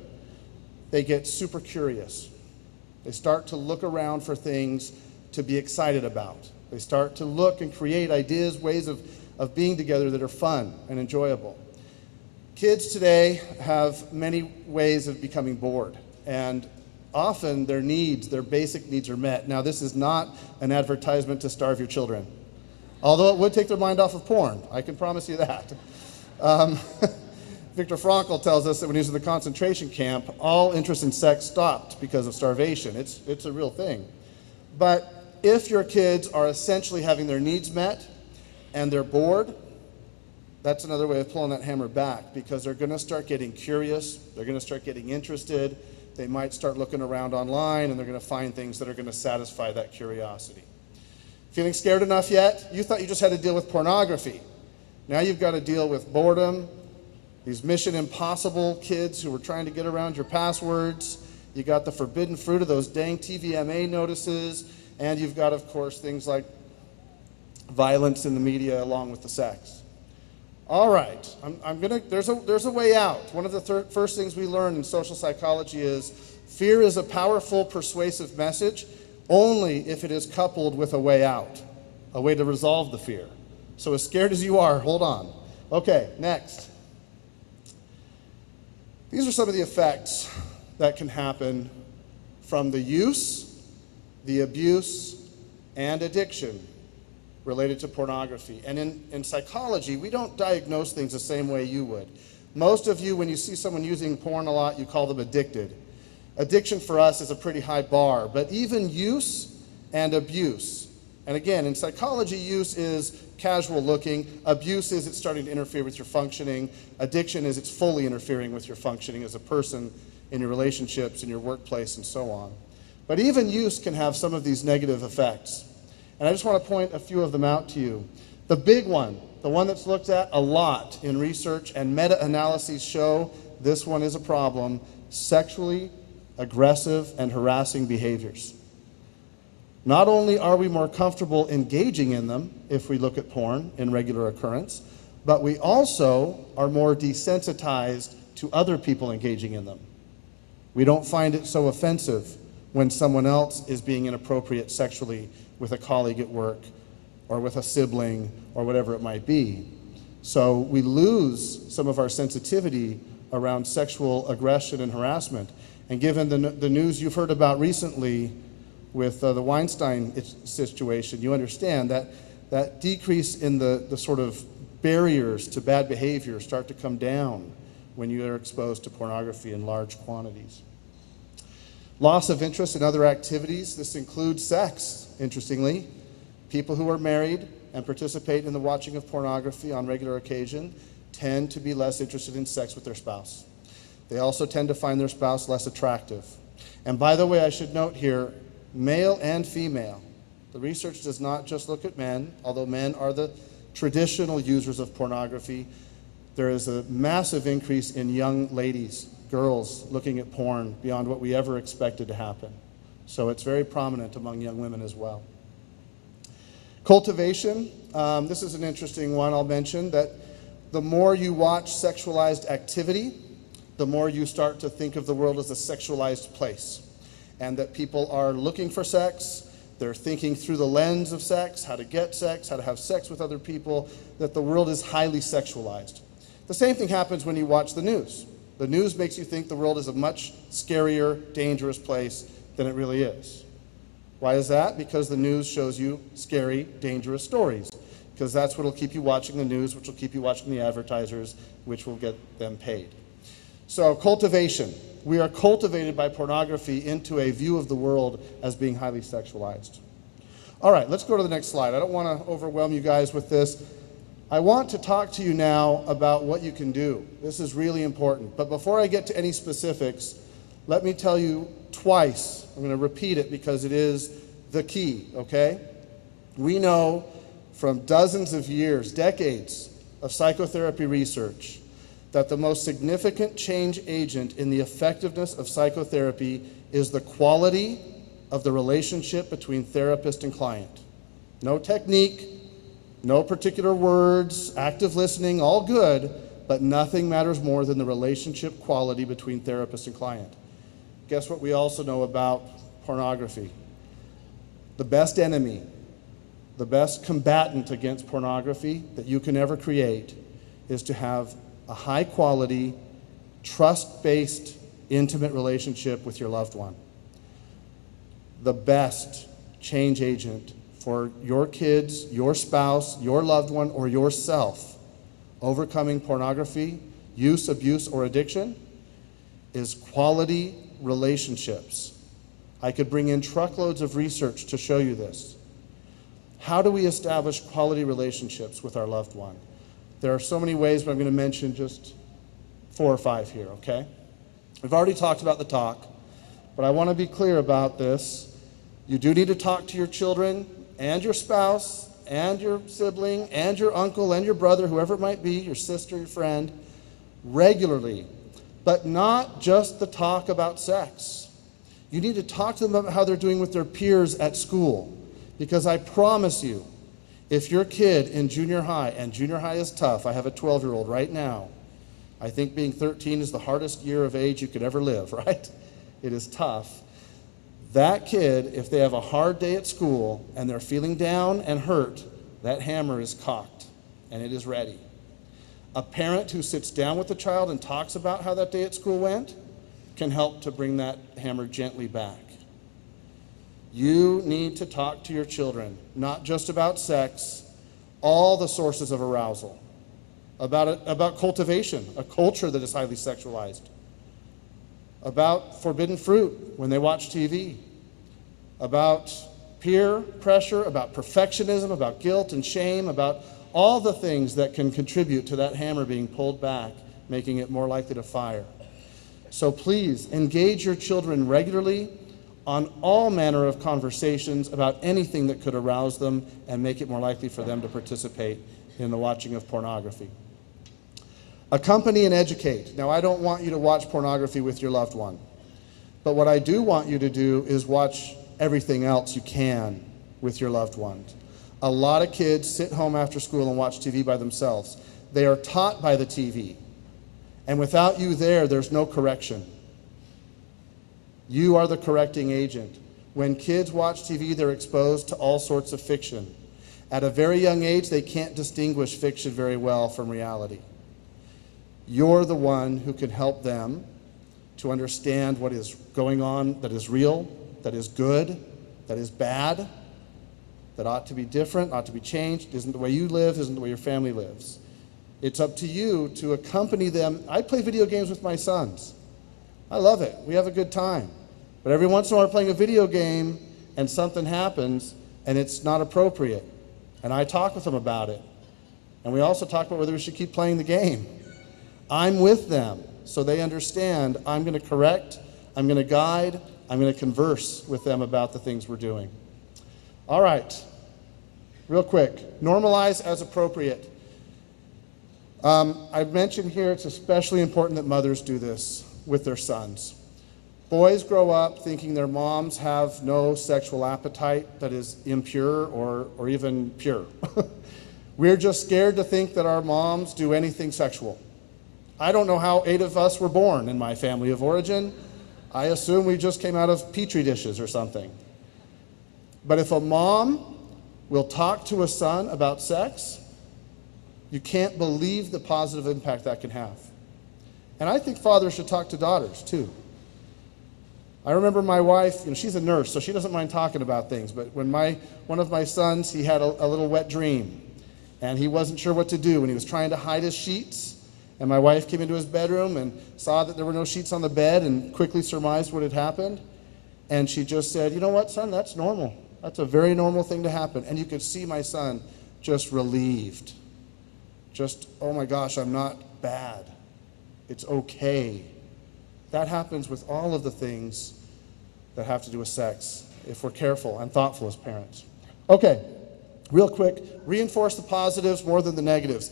they get super curious. They start to look around for things to be excited about. They start to look and create ideas, ways of being together that are fun and enjoyable. Kids today have many ways of becoming bored, and often their needs, their basic needs are met. Now, this is not an advertisement to starve your children, although it would take their mind off of porn. I can promise you that. Viktor Frankl tells us that when he was in the concentration camp, all interest in sex stopped because of starvation. It's a real thing. But if your kids are essentially having their needs met and they're bored, that's another way of pulling that hammer back, because they're going to start getting curious, they're going to start getting interested, they might start looking around online, and they're going to find things that are going to satisfy that curiosity. Feeling scared enough yet? You thought you just had to deal with pornography. Now you've got to deal with boredom, these Mission Impossible kids who are trying to get around your passwords. You got the forbidden fruit of those dang TVMA notices, and you've got, of course, things like violence in the media along with the sex. All right, there's a way out. One of the first things we learn in social psychology is fear is a powerful, persuasive message only if it is coupled with a way out, a way to resolve the fear. So as scared as you are, hold on. Okay, next. These are some of the effects that can happen from the use, the abuse, and addiction related to pornography. And in psychology, we don't diagnose things the same way you would. Most of you, when you see someone using porn a lot, you call them addicted. Addiction for us is a pretty high bar, but even use and abuse. And again, in psychology, use is casual looking. Abuse is it's starting to interfere with your functioning. Addiction is it's fully interfering with your functioning as a person in your relationships, in your workplace, and so on. But even use can have some of these negative effects. And I just want to point a few of them out to you. The big one, the one that's looked at a lot in research and meta-analyses show this one is a problem: sexually aggressive and harassing behaviors. Not only are we more comfortable engaging in them if we look at porn in regular occurrence, but we also are more desensitized to other people engaging in them. We don't find it so offensive when someone else is being inappropriate sexually with a colleague at work or with a sibling or whatever it might be. So we lose some of our sensitivity around sexual aggression and harassment. And given the news you've heard about recently with the Weinstein situation, you understand that that decrease in the sort of barriers to bad behavior start to come down when you are exposed to pornography in large quantities. Loss of interest in other activities. This includes sex, interestingly. People who are married and participate in the watching of pornography on regular occasion tend to be less interested in sex with their spouse. They also tend to find their spouse less attractive. And by the way, I should note here, male and female. The research does not just look at men, although men are the traditional users of pornography. There is a massive increase in young ladies, girls, looking at porn beyond what we ever expected to happen. So it's very prominent among young women as well. Cultivation, this is an interesting one I'll mention, that the more you watch sexualized activity, the more you start to think of the world as a sexualized place, and that people are looking for sex, they're thinking through the lens of sex, how to get sex, how to have sex with other people, that the world is highly sexualized. The same thing happens when you watch the news. The news makes you think the world is a much scarier, dangerous place than it really is. Why is that? Because the news shows you scary, dangerous stories. Because that's what will keep you watching the news, which will keep you watching the advertisers, which will get them paid. So cultivation. We are cultivated by pornography into a view of the world as being highly sexualized. All right, let's go to the next slide. I don't want to overwhelm you guys with this. I want to talk to you now about what you can do. This is really important. But before I get to any specifics, let me tell you twice. I'm going to repeat it because it is the key, okay? We know from dozens of years, decades of psychotherapy research, that the most significant change agent in the effectiveness of psychotherapy is the quality of the relationship between therapist and client. No technique, no particular words, active listening, all good, but nothing matters more than the relationship quality between therapist and client. Guess what we also know about pornography? The best enemy, the best combatant against pornography that you can ever create is to have a high-quality, trust-based, intimate relationship with your loved one. The best change agent for your kids, your spouse, your loved one, or yourself overcoming pornography, use, abuse, or addiction is quality relationships. I could bring in truckloads of research to show you this. How do we establish quality relationships with our loved one? There are so many ways, but I'm going to mention just 4 or 5 here, okay? We've already talked about the talk, but I want to be clear about this. You do need to talk to your children and your spouse and your sibling and your uncle and your brother, whoever it might be, your sister, your friend, regularly, but not just the talk about sex. You need to talk to them about how they're doing with their peers at school, because I promise you, if your kid in junior high, and junior high is tough, I have a 12-year-old right now. I think being 13 is the hardest year of age you could ever live, right? It is tough. That kid, if they have a hard day at school and they're feeling down and hurt, that hammer is cocked and it is ready. A parent who sits down with the child and talks about how that day at school went can help to bring that hammer gently back. You need to talk to your children, not just about sex, all the sources of arousal. about cultivation, a culture that is highly sexualized, about forbidden fruit when they watch TV, about peer pressure, about perfectionism, about guilt and shame, about all the things that can contribute to that hammer being pulled back, making it more likely to fire. So please engage your children regularly on all manner of conversations about anything that could arouse them and make it more likely for them to participate in the watching of pornography. Accompany and educate. Now, I don't want you to watch pornography with your loved one, but what I do want you to do is watch everything else you can with your loved ones. A lot of kids sit home after school and watch TV by themselves. They are taught by the TV, and without you there, there's no correction. You are the correcting agent. When kids watch TV, they're exposed to all sorts of fiction. At a very young age, they can't distinguish fiction very well from reality. You're the one who can help them to understand what is going on that is real, that is good, that is bad, that ought to be different, ought to be changed, isn't the way you live, isn't the way your family lives. It's up to you to accompany them. I play video games with my sons. I love it. We have a good time. But every once in a while we're playing a video game and something happens and it's not appropriate. And I talk with them about it. And we also talk about whether we should keep playing the game. I'm with them so they understand I'm going to correct, I'm going to guide, I'm going to converse with them about the things we're doing. All right, real quick, normalize as appropriate. I've mentioned here it's especially important that mothers do this with their sons. Boys grow up thinking their moms have no sexual appetite that is impure or even pure. We're just scared to think that our moms do anything sexual. I don't know how 8 of us were born in my family of origin. I assume we just came out of petri dishes or something. But if a mom will talk to a son about sex, you can't believe the positive impact that can have. And I think fathers should talk to daughters too. I remember my wife, she's a nurse, so she doesn't mind talking about things, but when one of my sons, he had a little wet dream, and he wasn't sure what to do, and he was trying to hide his sheets, and my wife came into his bedroom and saw that there were no sheets on the bed and quickly surmised what had happened, and she just said, "You know what, son, that's normal. That's a very normal thing to happen." And you could see my son just relieved. Just, oh my gosh, I'm not bad. It's okay. That happens with all of the things that have to do with sex, if we're careful and thoughtful as parents. Okay, real quick, reinforce the positives more than the negatives.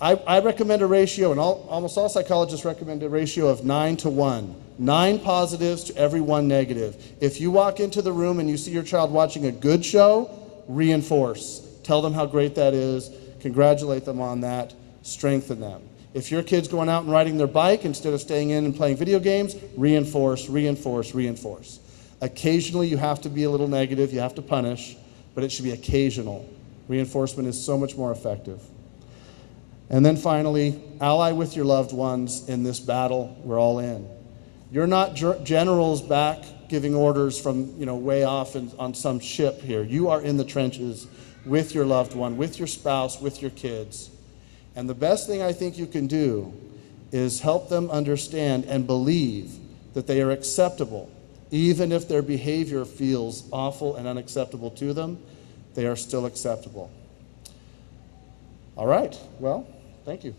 I recommend a ratio, and almost all psychologists recommend a ratio of 9 to 1. 9 positives to every 1 negative. If you walk into the room and you see your child watching a good show, reinforce. Tell them how great that is. Congratulate them on that. Strengthen them. If your kid's going out and riding their bike instead of staying in and playing video games, reinforce, reinforce, reinforce. Occasionally you have to be a little negative, you have to punish, but it should be occasional. Reinforcement is so much more effective. And then finally, ally with your loved ones in this battle we're all in. You're not generals back giving orders from way off on some ship here. You are in the trenches with your loved one, with your spouse, with your kids. And the best thing I think you can do is help them understand and believe that they are acceptable. Even if their behavior feels awful and unacceptable to them, they are still acceptable. All right, well, thank you.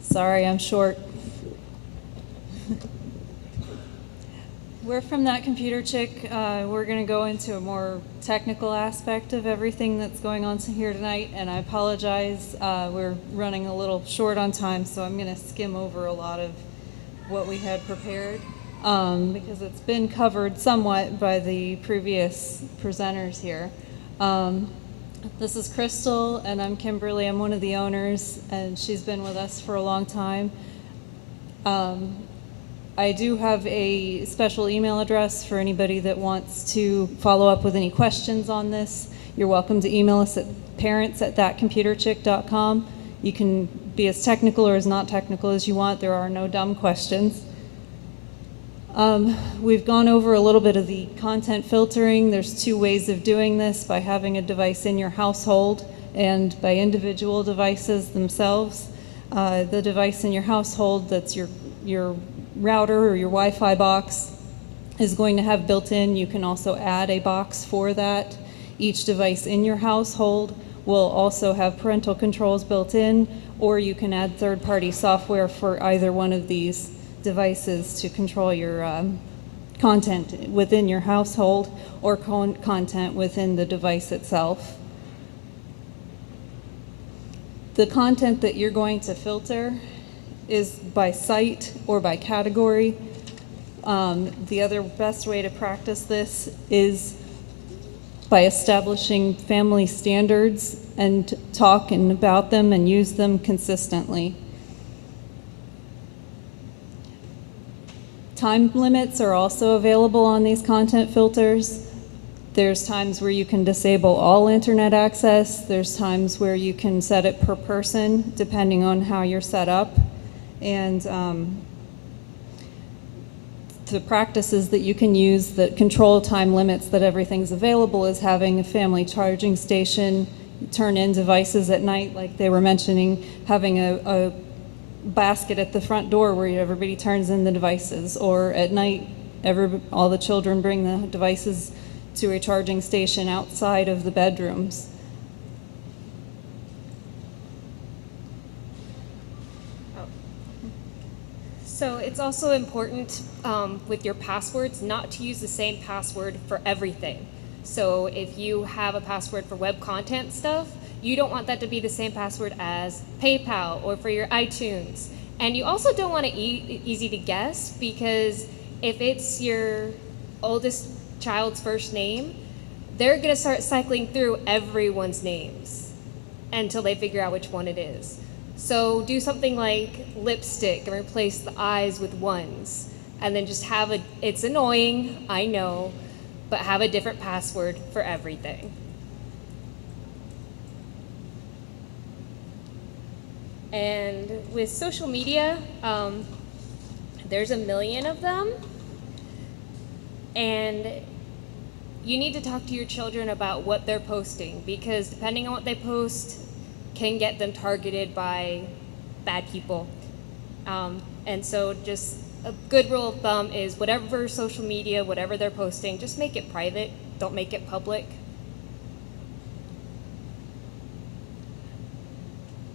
Sorry, I'm short. We're from That Computer Chick. We're going to go into a more technical aspect of everything that's going on here tonight, and I apologize. We're running a little short on time, so I'm going to skim over a lot of what we had prepared because it's been covered somewhat by the previous presenters here. This is Crystal, and I'm Kimberly. I'm one of the owners, and she's been with us for a long time. I do have a special email address for anybody that wants to follow up with any questions on this. You're welcome to email us at parents@thatcomputerchick.com. You can be as technical or as not technical as you want. There are no dumb questions. We've gone over a little bit of the content filtering. There's two ways of doing this: by having a device in your household and by individual devices themselves. The device in your household, that's your router or your Wi-Fi box, is going to have built-in. You can also add a box for that. Each device in your household will also have parental controls built in, or you can add third-party software for either one of these devices to control your content within your household or content within the device itself. The content that you're going to filter is by site or by category. The other best way to practice this is by establishing family standards and talking about them and use them consistently. Time limits are also available on these content filters. There's times where you can disable all internet access. There's times where you can set it per person, depending on how you're set up. And the practices that you can use that control time limits that everything's available is having a family charging station, turn in devices at night, like they were mentioning, having a basket at the front door where everybody turns in the devices, or at night all the children bring the devices to a charging station outside of the bedrooms. So it's also important with your passwords not to use the same password for everything. So if you have a password for web content stuff, you don't want that to be the same password as PayPal or for your iTunes. And you also don't want it easy to guess, because if it's your oldest child's first name, they're going to start cycling through everyone's names until they figure out which one it is. So do something like lipstick and replace the I's with ones, and then just have it's annoying, I know, but have a different password for everything. And with social media, there's a million of them, and you need to talk to your children about what they're posting, because depending on what they post can get them targeted by bad people. And so just a good rule of thumb is whatever social media, whatever they're posting, just make it private, don't make it public.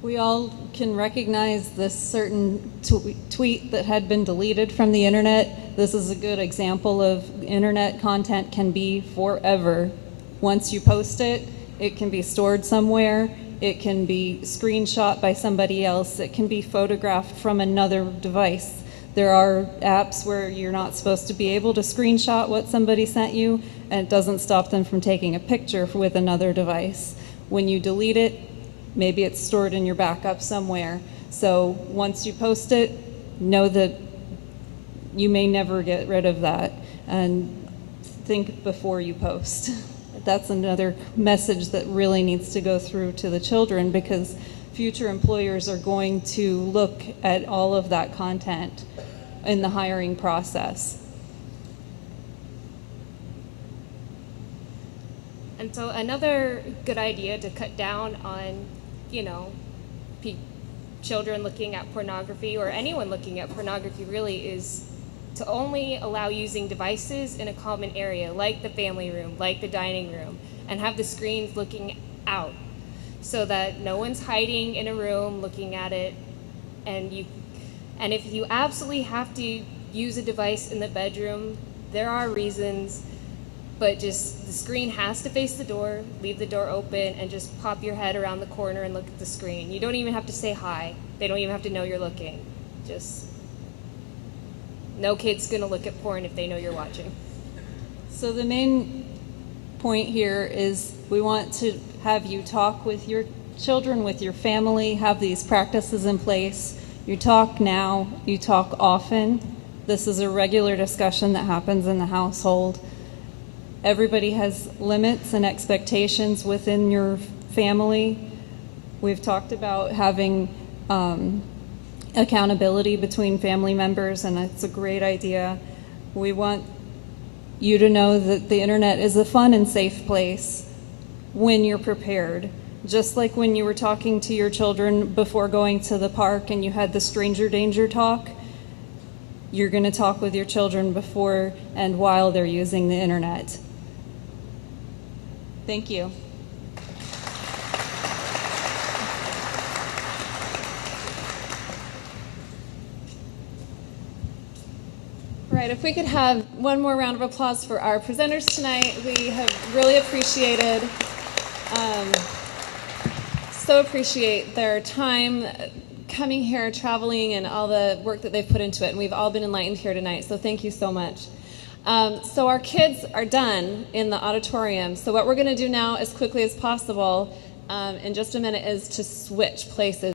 We all can recognize this certain tweet that had been deleted from the internet. This is a good example of internet content can be forever. Once you post it, it can be stored somewhere. It can be screenshot by somebody else. It can be photographed from another device. There are apps where you're not supposed to be able to screenshot what somebody sent you, and it doesn't stop them from taking a picture with another device. When you delete it, maybe it's stored in your backup somewhere. So once you post it, know that you may never get rid of that, and think before you post. That's another message that really needs to go through to the children, because future employers are going to look at all of that content in the hiring process. And so another good idea to cut down on, children looking at pornography, or anyone looking at pornography really, is to only allow using devices in a common area, like the family room, like the dining room, and have the screens looking out so that no one's hiding in a room looking at it. And if you absolutely have to use a device in the bedroom, there are reasons, but just the screen has to face the door, leave the door open, and just pop your head around the corner and look at the screen. You don't even have to say hi. They don't even have to know you're looking. Just no kid's gonna look at porn if they know you're watching. So the main point here is we want to have you talk with your children, with your family, have these practices in place. You talk now, you talk often. This is a regular discussion that happens in the household. Everybody has limits and expectations within your family. We've talked about having accountability between family members, and it's a great idea. We want you to know that the internet is a fun and safe place when you're prepared. Just like when you were talking to your children before going to the park and you had the stranger danger talk, you're going to talk with your children before and while they're using the internet. Thank you. Right, if we could have one more round of applause for our presenters tonight. We have really appreciated, so appreciate their time coming here, traveling, and all the work that they've put into it. And we've all been enlightened here tonight, so thank you so much. So our kids are done in the auditorium. So what we're going to do now as quickly as possible in just a minute is to switch places.